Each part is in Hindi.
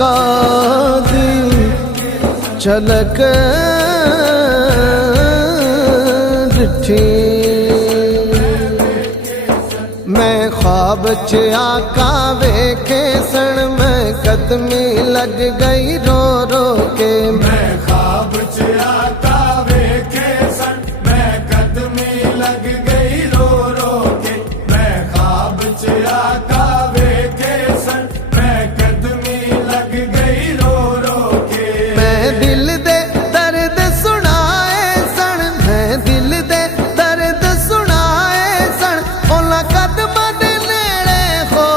आका दी झलक डिठी। मैं ख्वाब च आका वेखे सन मैं कदमी लग गई रो रो के। मैं ख्वाब च आका वेखे सन मैं कदमी लग गई रो रो के। मैं ख्वाब च आका वेखे सन मैं कदमी लग गई रो रो के। मैं दिल दे दर्द सुनाए सन, मैं दिल दे दर्द सुनाए सन ओला कदम दे नेड़े हो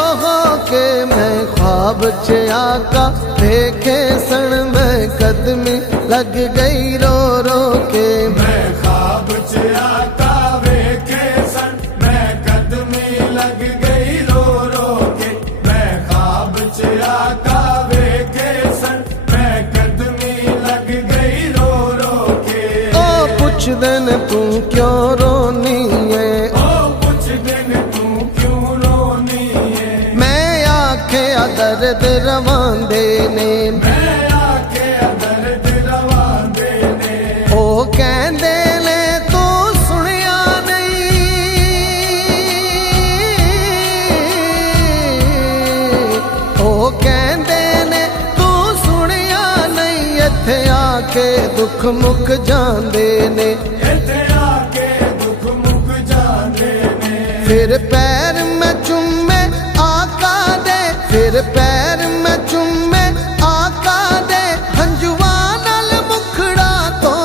के। मैं ख्वाब च आका देखे सन मैं कदमी लग गई रो रो के। मैं ख्वाब च आका वेखे सन मैं कदमी लग गई रो रो के। मैं ख्वाब च आका वेखे सन मैं कदमी लग गई रो रो के। ओ पुछ दिन तू क्यों रोनी है, ओ कुछ दिन तू क्यों रोनी है। मैं आखे दर्द रवांदे ने। मैं आके दर्द रवांदे ने। ओ कहंदे ने तू सुनिया नहीं, ओ कहंदे ने तू सुनिया नहीं। इत्थे आके दुख मुक जांदे ने, इत्थे आके दुख मुक जांदे ने। फिर पैर में चुम्मे आका दे, फिर पैर में चुम्मे आका दे। हंजुआ नाल मुखड़ा तो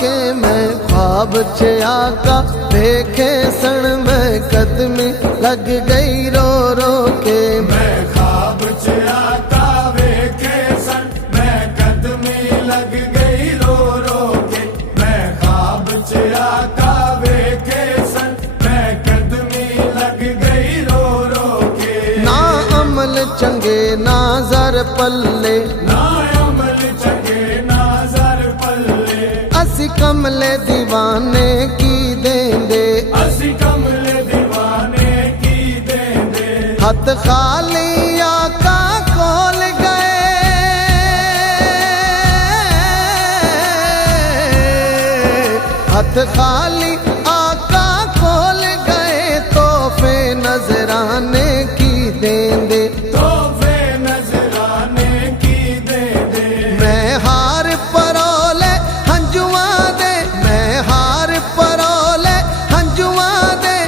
के। मैं ख्वाब च आका देखे सन मैं कदमी लग गई रो रो के। मैं ख्वाब च आका वेखे सन मैं कदमी लग गई रो रो के। मैं ख्वाब च आका वेखे सन मैं कदमी लग गई रो रो के। ना अमल चंगे ना जर पल्ले, ना अमल चंगे ना ज़र पल्ले। असी कमले दीवाने की देंदे। असी कमले दीवाने की देंदे। हथ खाली आका खोल गए, हथ खाली आका खोल गए। तोहफे नजराने की देंदे, तोहफे नजराने की देंदे। मैं हार परोले हंजुआ दे, मैं हार परोले हंजुआ दे।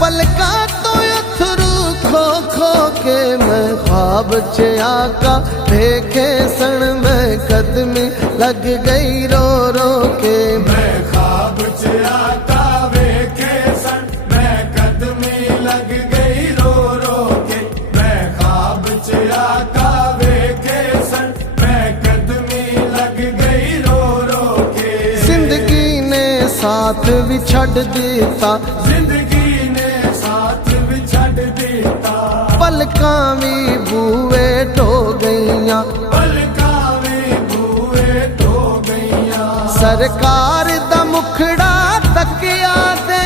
पलका तो अथरू खो खो के। मैं ख्वाब च आका देखे सन मैं कदमी लग गई रो रो के। मैं ख्वाब च आका वेखे सन मैं कदमी लग गई रो रो के। मैं ख्वाब च आका वेखे सन मैं कदमी लग गई रो रो के। जिंदगी ने साथ भी छड़ दिता, जिंदगी ने साथ भी छड़ दिता। पलकां भी बूए ढो गईयां, पलकां भी बूए ढो गईयां। सरकार दा मुखड़ा तकिया दे।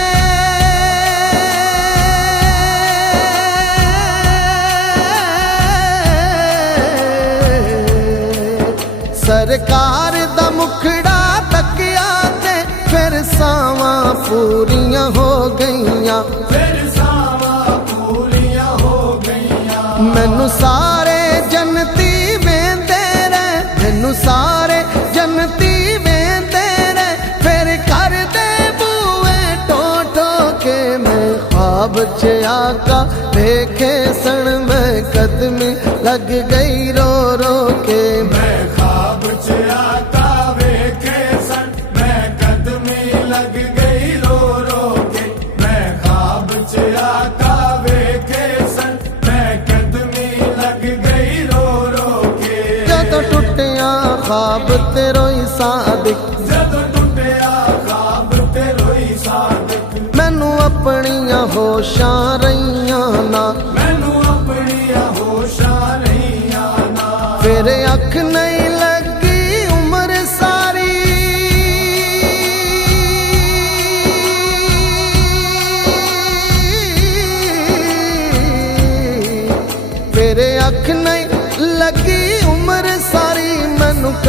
सरकार दा मुखड़ा तकिया दे। फिर सावां पूरियां हो गईयां, फिर सावा पूरियां हो गईयां। मैनू सारे जनती वेंदे रहे, मैनू सारे जनती वेंदे रहे। फिर कर दे बूए टो टो के। मैं ख्वाब च आका देखे सन मैं कदमी लग गई रो रो के। मैं ख्वाब च आका वेखे सन मैं कदमी लग गई रो रो के। मैं ख्वाब च आका वेखे सन मैं कदमी लग गई रो रो के। जदों टुटिया ख्वाब तेरो ही सादिक, जदों टुटिया ख्वाब तेरो ही सादिक। मैनू अपनियां होशां रहियां ना, मैनू अपनियां होशां रहियां ना। फिर अख नहीं लगी उम्र सारी, फिर अख नहीं लगी उम्र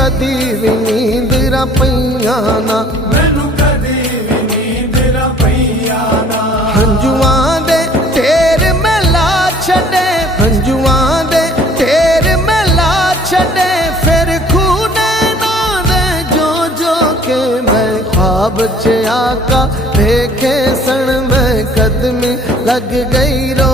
कदी भी नींद रा पईयां ना मैनू कदी भी नींद ना पईयां ना हंजुआं दे ढेर मैं ला छड़े हंजुआं दे ढेर मैं ला छड़े फिर खूने ना दे जो के मैं ख्वाब च आका देखे सन मैं कदमी लग गई रो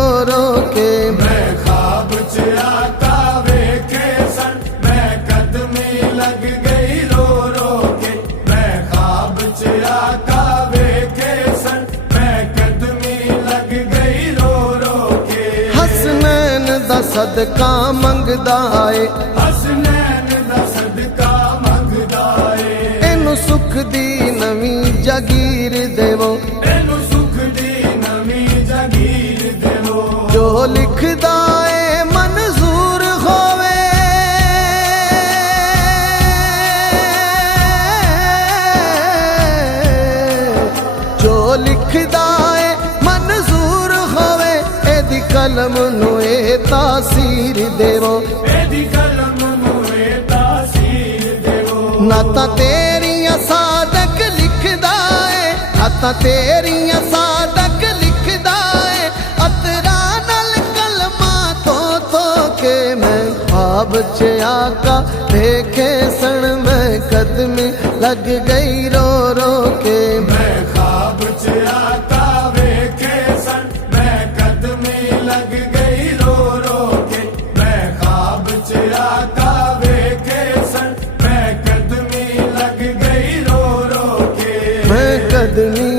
के मैं ख्वाब च आका वेखे सन मैं कदमी लग गई रो के मैं ख्वाब च आका वेखे सन मैं कदमी लग गई रो के हसनैन दा सदका मंगदा है हसनैन दा सदका मंगदा है इनू सुख दी नवी जागीर देवो एनू सुख दी नवी जागीर देवो जो लिखदा है मंजूर होवे जो लिखदा है मंजूर होवे एदी कलम नु ए तासीर देवो एदी कलम मुए तासीर देवो नाता तेरियां सादक लिखदा है नाता तेरियां सादक लिखदा है अतरा नल कलमा तो के मैं ख्वाब च आका देखे सन मैं कदमी लग गई रो के मैं ख्वाब च आका वेखे सन मैं कदमी लग गई रो के मैं ख्वाब च आका वेखे सन मैं कदमी लग गई रो के मैं कदमी